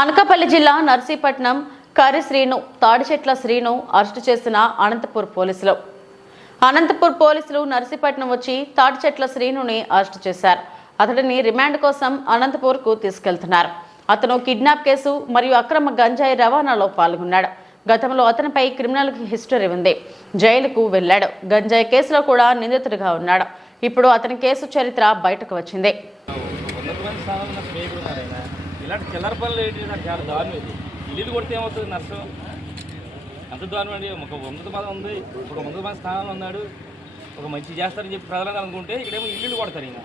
అనకాపల్లి జిల్లా నర్సీపట్నం కరి శ్రీను తాడిచెట్ల శ్రీను అరెస్టు చేసిన అనంతపూర్ పోలీసులు. అనంతపూర్ పోలీసులు నర్సీపట్నం వచ్చి తాడిచెట్ల శ్రీనుని అరెస్టు చేశారు. అతడిని రిమాండ్ కోసం అనంతపూర్కు తీసుకెళ్తున్నారు. అతను కిడ్నాప్ కేసు మరియు అక్రమ గంజాయి రవాణాలో పాల్గొన్నాడు. గతంలో అతనిపై క్రిమినల్ హిస్టరీ ఉంది. జైలుకు వెళ్ళాడు. గంజాయి కేసులో కూడా నిందితుడిగా ఉన్నాడు. ఇప్పుడు అతని కేసు చరిత్ర బయటకు వచ్చింది. ఇలాంటి చిల్లర పనులు ఏంటి? నాకు చాలా దారుణం ఇది. ఇల్లు కొడితే ఏమవుతుంది? నష్టం. అంత దారుణం అండి. ఒక ఉన్నత పదం ఉంది. ఒక ఉన్నతమైన స్థానంలో ఉన్నాడు. ఒక మంచి చేస్తారని చెప్పి ప్రజలను అనుకుంటే ఇక్కడేమో ఇల్లు కొడతారు ఈయన.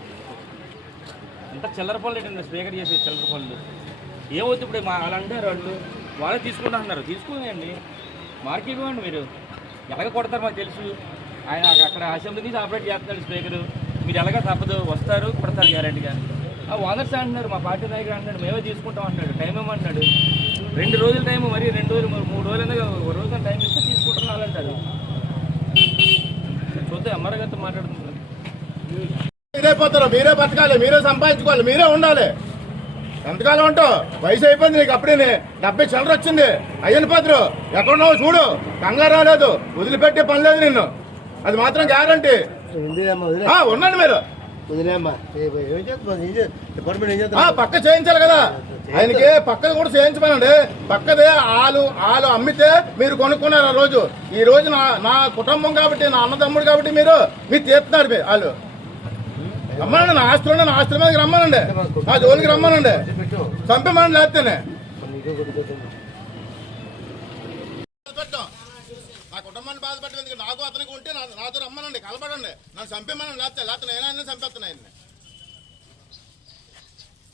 అంత చిల్లర పనులు ఏంటండి స్పీకర్ చేసే చిల్లర పనులు? ఏమవుతుంది ఇప్పుడు? మా వాళ్ళు అంటారు వాళ్ళు. వాళ్ళే తీసుకుంటా అన్నారు తీసుకునేయండి మార్కెట్ ఇవ్వండి మీరు. ఎలాగ కొడతారు మాకు తెలుసు. ఆయన అక్కడ అసెంబ్లీ నుంచి ఆపరేట్ చేస్తున్నాడు స్పీకర్. మీరు ఎలాగ తప్పదు? వస్తారు. కొడతారు గ్యారెంటీ గారు ఓనర్స్ అంటున్నారు మా పార్టీ నాయకుడు అంటున్నాడు మేమే తీసుకుంటాం అంటున్నాడు టైం ఇవ్వమంటున్నాడు రెండు రోజుల టైం మరి రెండు రోజులు మరి మూడు రోజులు అనేది ఒక రోజు టైం ఇస్తే తీసుకుంటాం వాళ్ళంటారు చూద్దాం గారితో మాట్లాడుతున్నారు మీరే పోతారు మీరే బతకాలి మీరే సంపాదించుకోవాలి మీరే ఉండాలి. ఎంతకాలం ఉంటావు వయసు అయిపోయింది నీకు అప్పుడే డెబ్బై చిల్లర వచ్చింది. అయ్యని పాత్రు ఎక్కడున్నావు చూడు. కంగారు రాలేదు వదిలిపెట్టే పని లేదు నిన్ను. అది మాత్రం గ్యారంటీ. ఉండండి మీరు. పక్క చేయించాలి కదా. ఆయనకి పక్కది కూడా చేయించమనండి. పక్కదే ఆలు ఆలు అమ్మితే మీరు కొనుక్కున్నారు ఆ రోజు. ఈ రోజు నా నా కుటుంబం కాబట్టి నా అన్నదమ్ముడు కాబట్టి మీరు మీరు తీస్తున్నారు మీరు వాళ్ళు రమ్మనండి నా ఆస్తులు నా ఆస్తుల మీదకి రమ్మనండి. నా జోలికి రమ్మనండి. పెట్టు చంపమని కుటుంబాన్ని నాకు అతనికి ఉంటే నాతో రమ్మనండి కలపడండి నన్ను చంపేమని లేకపోతే లేకపోతే నేనైనా చంపేస్తాను ఆయన్ని.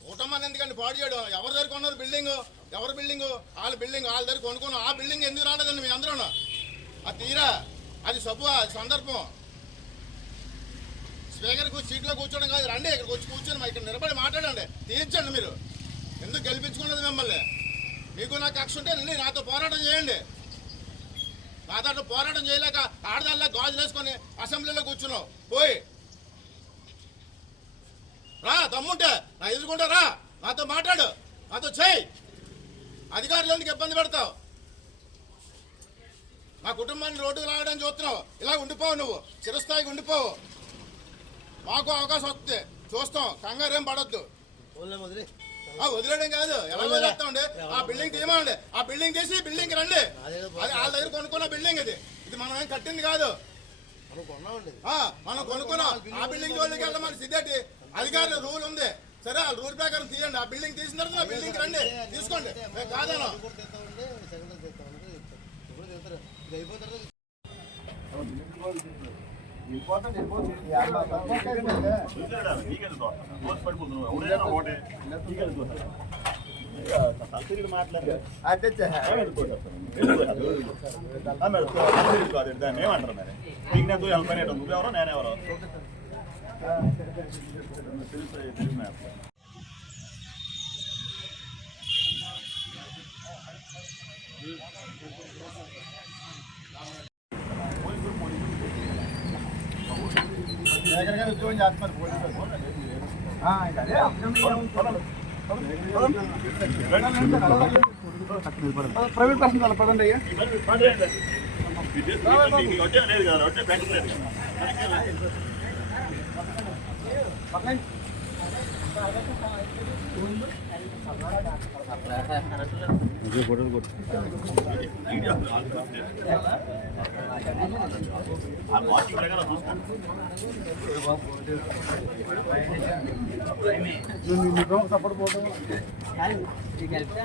కుటుంబాన్ని ఎందుకండి పాడు చేయడం? ఎవరి దగ్గర కొన్నారు బిల్డింగ్? ఎవరి బిల్డింగ్? వాళ్ళ బిల్డింగ్ వాళ్ళ దగ్గర కొనుక్కున్నాం. ఆ బిల్డింగ్ ఎందుకు రాలేదండి మీ అందరూ అది తీరా? అది సబ్బు అది సందర్భం. స్పీకర్కు సీట్లో కూర్చోడం కాదు. రండి ఇక్కడికి వచ్చి కూర్చొని మా ఇక్కడ నిలబడి మాట్లాడండి. తీర్చండి మీరు. ఎందుకు గెలిపించుకున్నది మిమ్మల్ని? మీకు నాకు కక్ష ఉంటే రండి నాతో పోరాటం చేయండి. నాతో పోరాటం చేయలేక ఆడదాల్లో గాజులు వేసుకొని అసెంబ్లీలో కూర్చున్నావు. పోయి. రా దమ్ముంటే నా ఎదుర్కొంటే రా. నాతో మాట్లాడు. నాతో చేయి అధికారులు ఎందుకు ఇబ్బంది పెడతావు? మా కుటుంబాన్ని రోడ్డుకు రావడానికి చూస్తున్నావు. ఇలా ఉండిపోవు నువ్వు. చిరస్థాయికి ఉండిపోవు. మాకు అవకాశం వస్తుంది చూస్తాం. కంగారు ఏం పడొద్దు ఆ వదిలేయడం కాదు. ఎలా వదిలేస్తామండి ఆ బిల్డింగ్ తీయమండి ఆ బిల్డింగ్ తీసి బిల్డింగ్ రండి. అది వాళ్ళ దగ్గర కొనుక్కున్న బిల్డింగ్ ఇది. ఇది మనం ఏం కట్టింది కాదు. మనం కొన్నామండి ఆ మనం కొనుక్కున్నాం. ఆ బిల్డింగ్ జోలికి వెళ్ళమని సిద్ధటి. అధికారులు రూల్ ఉంది. సరే ఆ రూల్ ప్రకారం తీయండి. ఆ బిల్డింగ్ తీసిన తర్వాత ఆ బిల్డింగ్ రండి. తీసుకోండి. కాదను తర్వాత ఏమంటారు మరి మీకు నేను హెల్ప్ అయినట్టు నువ్వెవరో నేనెవరో ఉద్యోగం చేస్తున్నారు పోలీసులు ప్రైవేట్ పర్సన్ కలపదండి అయ్యా. వచ్చే లేదు కదా వచ్చే బ్యాంక్ లేదు కదా ఆ